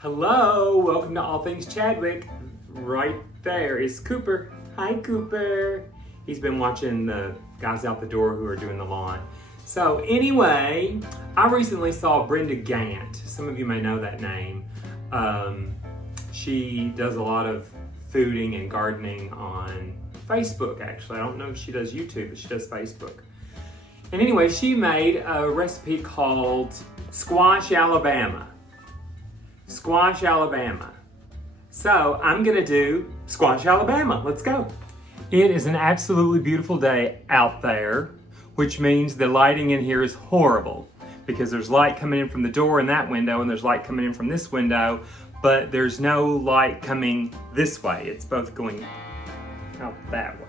Hello, welcome to All Things Chadwick. Right there is Cooper. Hi, Cooper. He's been watching the guys out the door who are doing the lawn. So anyway, I recently saw Brenda Gant. Some of you may know that name. She does a lot of fooding and gardening on Facebook, actually. I don't know if she does YouTube, but she does Facebook. And anyway, she made a recipe called Squash Alabama. Squash Alabama. So I'm gonna do Squash Alabama. Let's go. It is an absolutely beautiful day out there, which means the lighting in here is horrible because there's light coming in from the door in that window and there's light coming in from this window, but there's no light coming this way. It's both going out that way.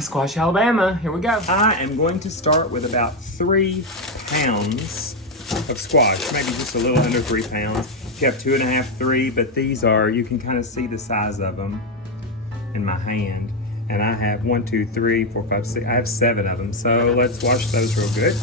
Squash Alabama, here we go. I am going to start with about 3 pounds of squash, maybe just a little under 3 pounds. If you have 2.5, 3, but these are, you can kind of see the size of them in my hand. And I have 1, 2, 3, 4, 5, 6, I have 7 of them. So let's wash those real good.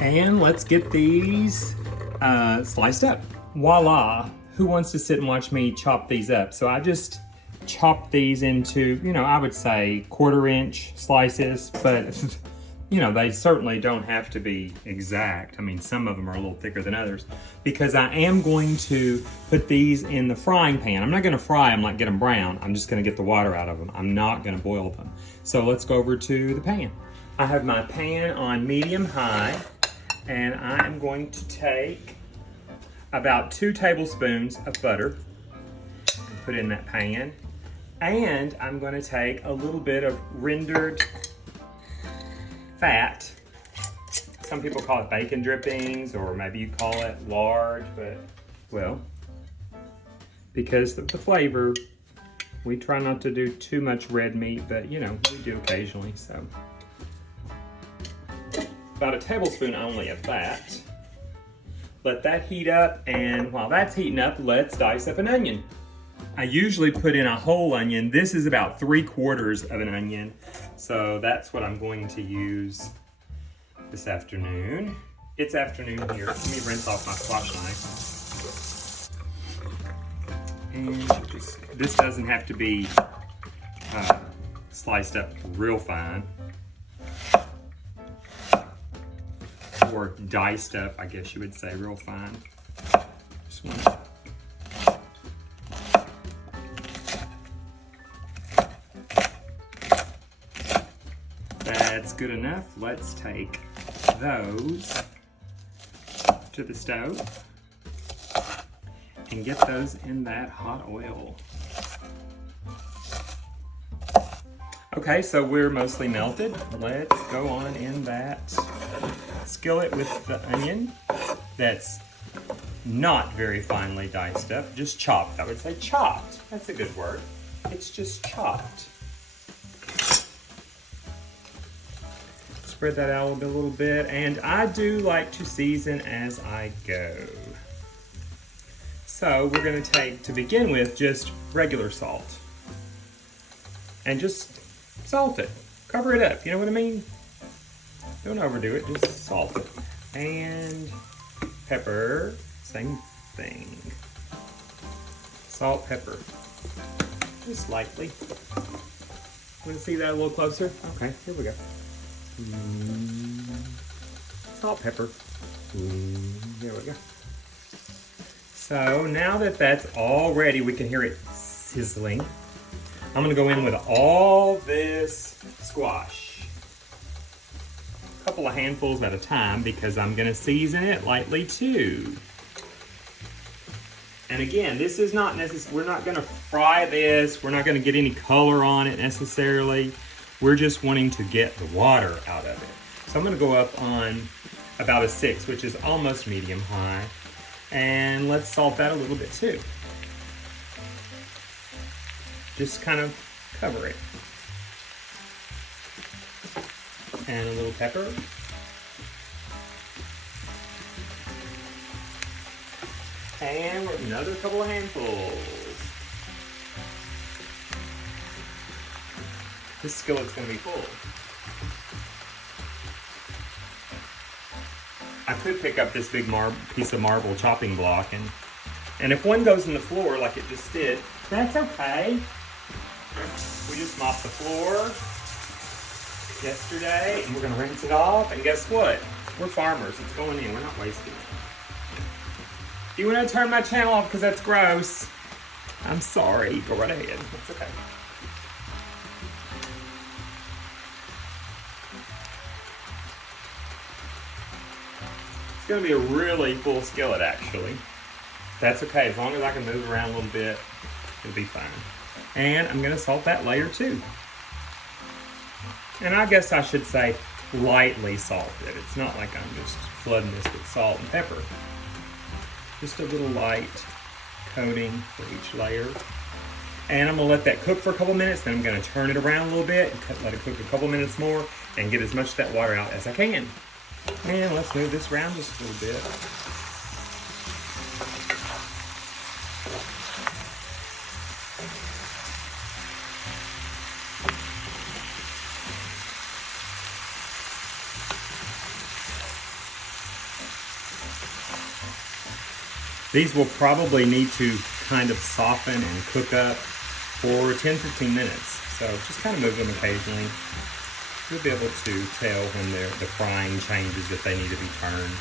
And let's get these sliced up. Voila. Who wants to sit and watch me chop these up? So I just chopped these into, I would say 1/4-inch slices, but they certainly don't have to be exact. I mean, some of them are a little thicker than others because I am going to put these in the frying pan. I'm not gonna fry them, like get them brown. I'm just gonna get the water out of them. I'm not gonna boil them. So let's go over to the pan. I have my pan on medium-high, and I'm going to take about 2 tablespoons of butter and put in that pan. And I'm going to take a little bit of rendered fat. Some people call it bacon drippings, or maybe you call it lard, but, well, because of the flavor, we try not to do too much red meat, but we do occasionally, so. About a tablespoon only of that. Let that heat up, and while that's heating up, let's dice up an onion. I usually put in a whole onion. This is about 3/4 of an onion, so that's what I'm going to use this afternoon. It's afternoon here. Let me rinse off my squash knife. And this doesn't have to be sliced up real fine. Or diced up, I guess you would say, real fine. Just want That's good enough. Let's take those to the stove and get those in that hot oil. Okay, so we're mostly melted. Let's go on in that skillet with the onion that's not very finely diced up, just chopped. I would say chopped. That's a good word. It's just chopped. Spread that out a little bit, and I do like to season as I go. So we're going to take, to begin with, just regular salt. And just salt it. Cover it up, you know what I mean? Don't overdo it, just salt it. And pepper, same thing. Salt, pepper, just lightly. Want to see that a little closer? Okay, here we go. Salt, pepper. There we go. So now that that's all ready, we can hear it sizzling. I'm gonna go in with all this squash. A couple of handfuls at a time because I'm gonna season it lightly too. And again, this is not necessary. We're not gonna fry this. We're not gonna get any color on it necessarily. We're just wanting to get the water out of it. So I'm gonna go up on about a 6, which is almost medium high. And let's salt that a little bit too. Just kind of cover it. And a little pepper. And another couple of handfuls. This skillet's gonna be full. I could pick up this big piece of marble chopping block, and if one goes in the floor like it just did, that's okay. We just mopped the floor yesterday, and we're gonna rinse it off, and guess what? We're farmers, it's going in, we're not wasting it. Do you wanna turn my channel off because that's gross? I'm sorry, go right ahead, it's okay. It's gonna be a really full skillet actually. That's okay, as long as I can move around a little bit, it'll be fine. And I'm gonna salt that layer too. And I guess I should say lightly salted. It's not like I'm just flooding this with salt and pepper. Just a little light coating for each layer. And I'm gonna let that cook for a couple minutes, then I'm gonna turn it around a little bit, and let it cook a couple minutes more, and get as much of that water out as I can. And let's move this around just a little bit. These will probably need to kind of soften and cook up for 10-15 minutes. So just kind of move them occasionally. You'll be able to tell when the frying changes if they need to be turned.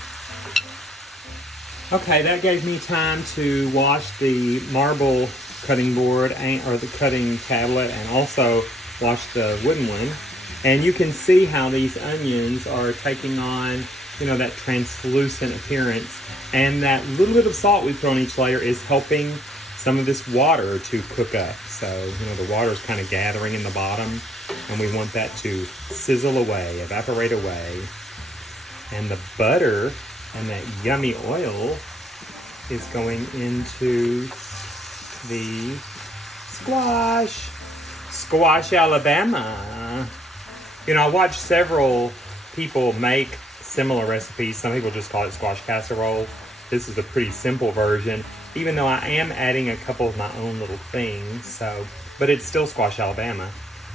Okay, that gave me time to wash the marble cutting board or the cutting tablet, and also wash the wooden one. And you can see how these onions are taking on, you know, that translucent appearance. And that little bit of salt we throw on each layer is helping some of this water to cook up. So, you know, the water is kind of gathering in the bottom, and we want that to sizzle away, evaporate away. And the butter and that yummy oil is going into the squash Alabama. You know, I watched several people make similar recipes. Some people just call it squash casserole. This is a pretty simple version, even though I am adding a couple of my own little things. But it's still squash Alabama.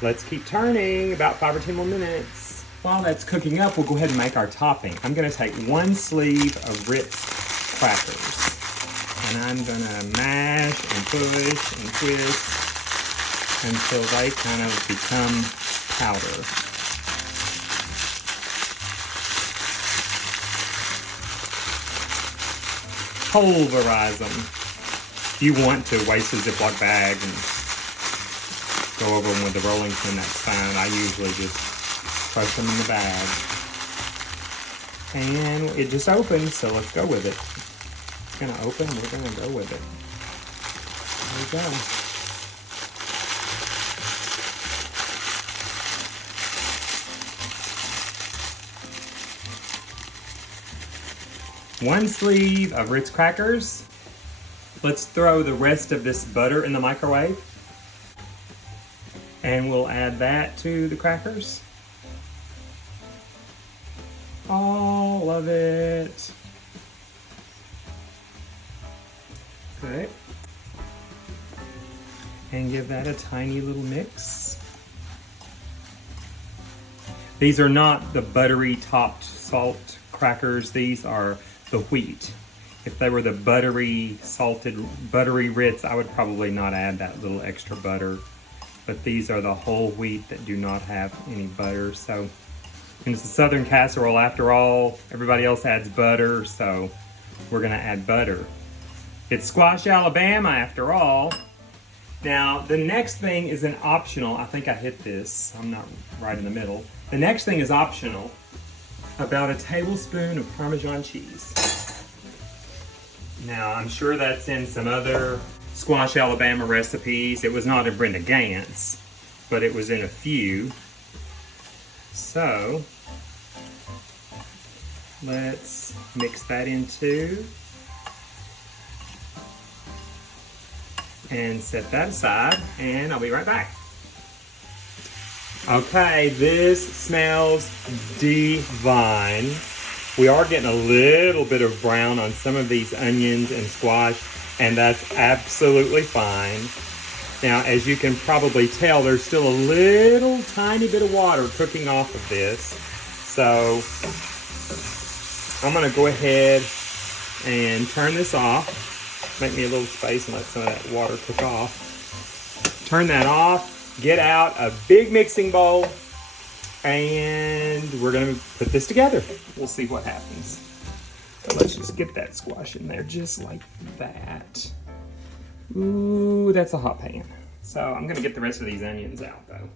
Let's keep turning, about 5 or 10 more minutes. While that's cooking up, we'll go ahead and make our topping. I'm gonna take 1 sleeve of Ritz crackers, and I'm gonna mash and push and twist until they kind of become powder. Pulverize them. If you want to waste a Ziploc bag and go over them with the rolling pin, that's fine. I usually just crush them in the bag. And it just opened, so let's go with it. It's gonna open, we're gonna go with it. There we go. One sleeve of Ritz crackers. Let's throw the rest of this butter in the microwave. And we'll add that to the crackers. All of it. Good. And give that a tiny little mix. These are not the buttery topped salt crackers. These are the wheat. If they were the buttery, salted, buttery Ritz, I would probably not add that little extra butter. But these are the whole wheat that do not have any butter. So, and it's a Southern casserole after all. Everybody else adds butter, so we're gonna add butter. It's squash Alabama after all. Now, the next thing is an optional. I think I hit this. I'm not right in the middle. The next thing is optional. About a tablespoon of Parmesan cheese. Now, I'm sure that's in some other squash Alabama recipes. It was not in Brenda Gant's, but it was in a few. So, let's mix that in too. And set that aside, and I'll be right back. Okay, this smells divine. We are getting a little bit of brown on some of these onions and squash, and that's absolutely fine. Now, as you can probably tell, there's still a little tiny bit of water cooking off of this. So I'm gonna go ahead and turn this off. Make me a little space and let some of that water cook off. Turn that off, get out a big mixing bowl, and we're gonna put this together. We'll see what happens. So let's just get that squash in there just like that. Ooh, that's a hot pan. So I'm gonna get the rest of these onions out though.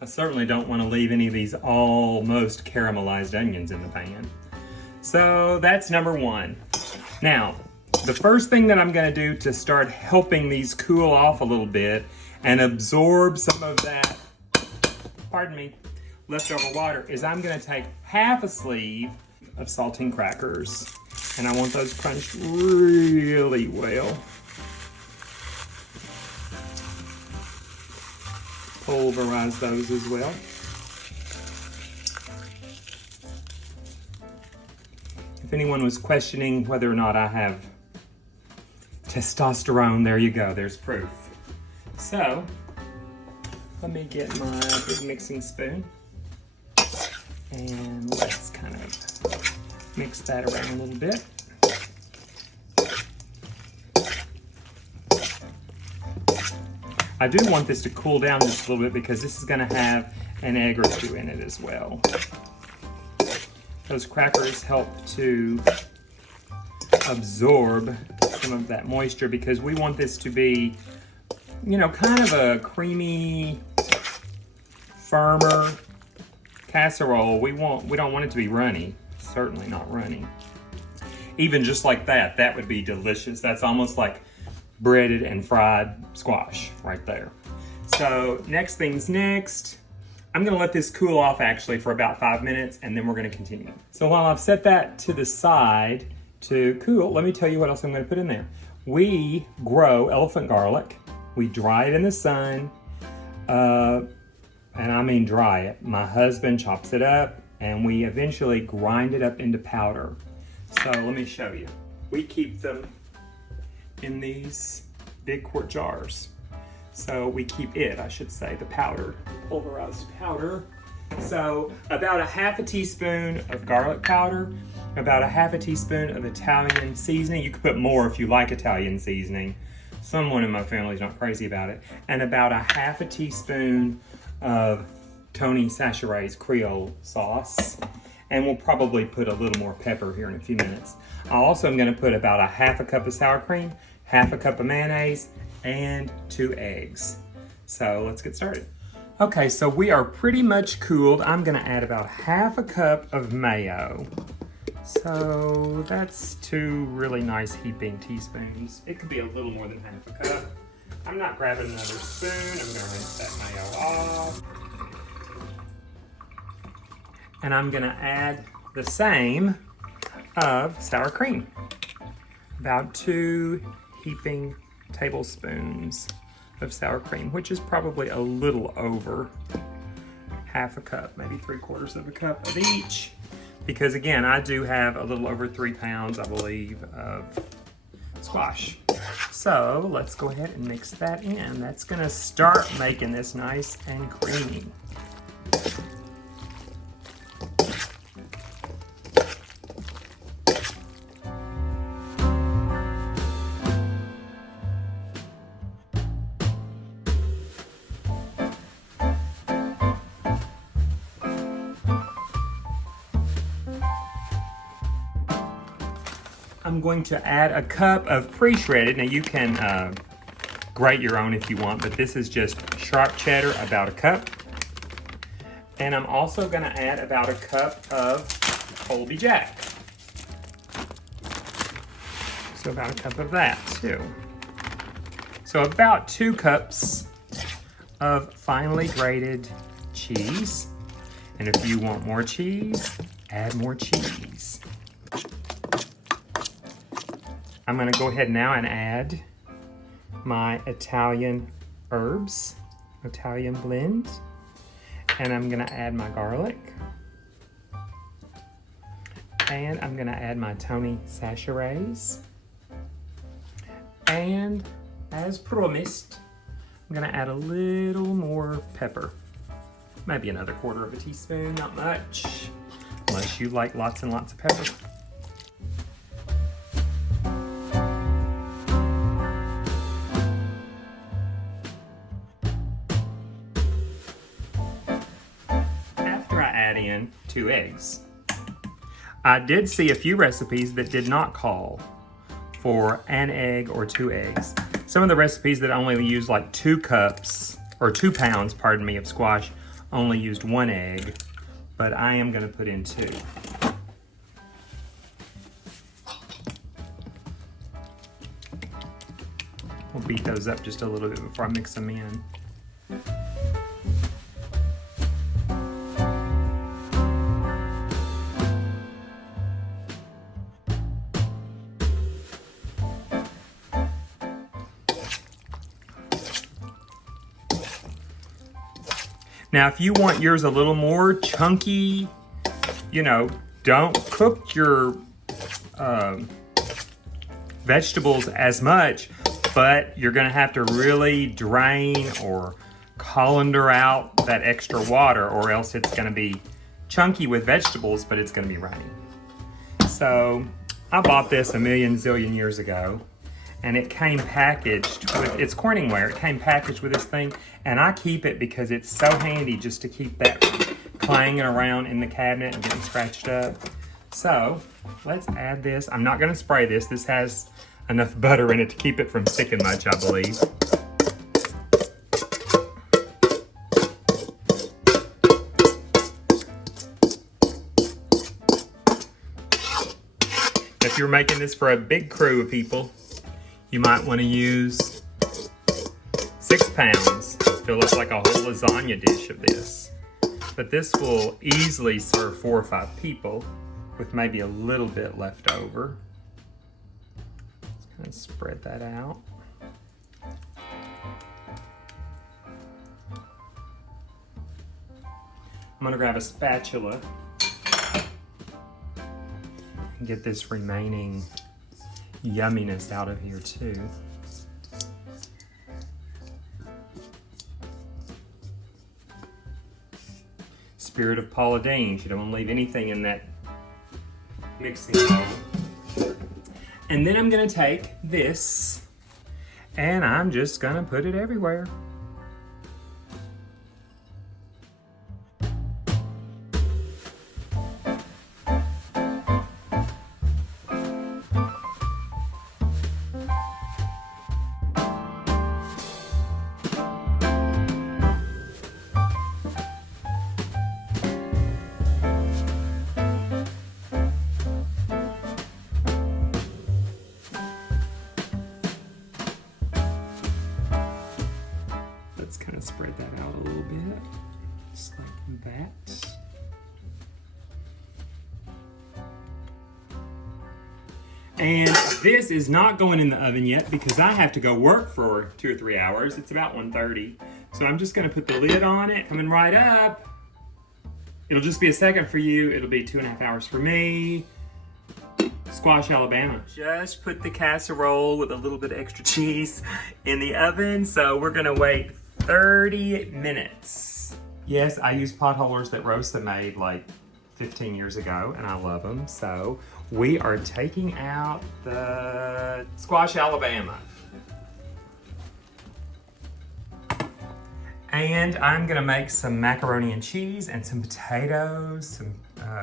I certainly don't wanna leave any of these almost caramelized onions in the pan. So that's number one. Now, the first thing that I'm gonna do to start helping these cool off a little bit and absorb some of that, pardon me, leftover water is I'm gonna take half a sleeve of saltine crackers, and I want those crunched really well. Pulverize those as well. If anyone was questioning whether or not I have testosterone, there you go, there's proof. So, let me get my big mixing spoon, and let's kind of mix that around a little bit. I do want this to cool down just a little bit because this is going to have an egg or two in it as well. Those crackers help to absorb some of that moisture because we want this to be, you know, kind of a creamy, firmer casserole. We don't want it to be runny. Certainly not runny. Even just like that, that would be delicious. That's almost like breaded and fried squash right there. So next thing's next. I'm gonna let this cool off actually for about 5 minutes and then we're gonna continue. So while I've set that to the side to cool, let me tell you what else I'm gonna put in there. We grow elephant garlic. We dry it in the sun, and I mean dry it. My husband chops it up and we eventually grind it up into powder. So let me show you. We keep them in these big quart jars. So we keep it, I should say, the powder, pulverized powder. So about a half a teaspoon of garlic powder, about a half a teaspoon of Italian seasoning. You could put more if you like Italian seasoning. Someone in my family's not crazy about it. And about a half a teaspoon of Tony Chachere's Creole sauce. And we'll probably put a little more pepper here in a few minutes. I also am gonna put about a half a cup of sour cream, half a cup of mayonnaise, and 2 eggs. So let's get started. Okay, so we are pretty much cooled. I'm gonna add about half a cup of mayo. So that's 2 really nice heaping teaspoons. It could be a little more than half a cup. I'm not grabbing another spoon. I'm gonna rinse that mayo off. And I'm gonna add the same of sour cream. About 2 heaping tablespoons of sour cream, which is probably a little over half a cup, maybe 3/4 of a cup of each. Because again, I do have a little over 3 pounds, I believe, of squash. So let's go ahead and mix that in. That's gonna start making this nice and creamy. I'm going to add a cup of pre-shredded. Now you can grate your own if you want, but this is just sharp cheddar, about a cup. And I'm also gonna add about a cup of Colby Jack. So about a cup of that too. So about 2 cups of finely grated cheese. And if you want more cheese, add more cheese. I'm gonna go ahead now and add my Italian herbs, Italian blend. And I'm gonna add my garlic. And I'm gonna add my Tony Chachere's. And as promised, I'm gonna add a little more pepper. Maybe another 1/4 teaspoon, not much. Unless you like lots and lots of pepper. After I add in 2 eggs, I did see a few recipes that did not call for an egg or 2 eggs. Some of the recipes that only used like 2 cups, or 2 pounds, pardon me, of squash only used 1 egg, but I am gonna put in 2. We'll beat those up just a little bit before I mix them in. Now, if you want yours a little more chunky, you know, don't cook your vegetables as much, but you're gonna have to really drain or colander out that extra water, or else it's gonna be chunky with vegetables, but it's gonna be runny. So I bought this a million zillion years ago, and it came packaged with, it's Corningware, it came packaged with this thing, and I keep it because it's so handy just to keep that clanging around in the cabinet and getting scratched up. So let's add this. I'm not gonna spray this. This has enough butter in it to keep it from sticking much, I believe. If you're making this for a big crew of people, you might want to use 6 pounds. Fill up like a whole lasagna dish of this. But this will easily serve 4 or 5 people with maybe a little bit left over. Let's kind of spread that out. I'm gonna grab a spatula and get this remaining yumminess out of here too. Spirit of Paula Deen, you don't want to leave anything in that mixing bowl. And then I'm gonna take this and I'm just gonna put it everywhere. Let's kind of spread that out a little bit, just like that. And this is not going in the oven yet because I have to go work for 2 or 3 hours. It's about 1:30. So I'm just gonna put the lid on it, coming right up. It'll just be a second for you. It'll be 2.5 hours for me. Squash, Alabama. Just put the casserole with a little bit of extra cheese in the oven. So we're gonna wait 30 minutes. Yes, I use potholders that Rosa made like 15 years ago, and I love them. So we are taking out the Squash, Alabama. And I'm gonna make some macaroni and cheese and some potatoes, some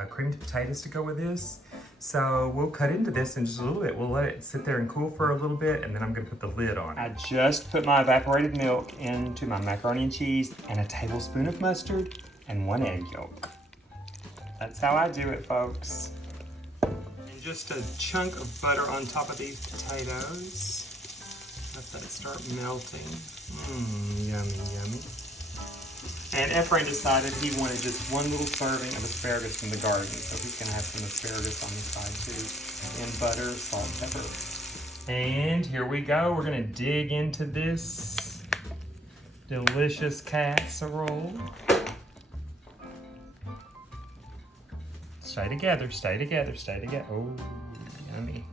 creamed potatoes to go with this. So we'll cut into this in just a little bit. We'll let it sit there and cool for a little bit, and then I'm gonna put the lid on. I just put my evaporated milk into my macaroni and cheese and a tablespoon of mustard and 1 egg yolk. That's how I do it, folks. And just a chunk of butter on top of these potatoes. Let that start melting. Yummy, yummy. And Ephraim decided he wanted just 1 little serving of asparagus from the garden, so he's gonna have some asparagus on the side too. And butter, salt, pepper. And here we go. We're gonna dig into this delicious casserole. Stay together, stay together, stay together. Oh, yummy.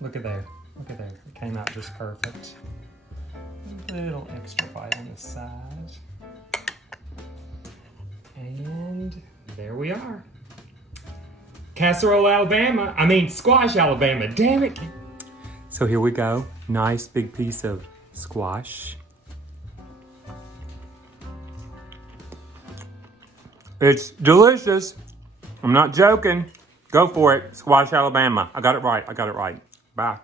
Look at there. Look at there, it came out just perfect. A little extra bite on the side. And there we are. Casserole, Alabama. I mean, squash, Alabama. Damn it. So here we go. Nice big piece of squash. It's delicious. I'm not joking. Go for it. Squash, Alabama. I got it right. Bye.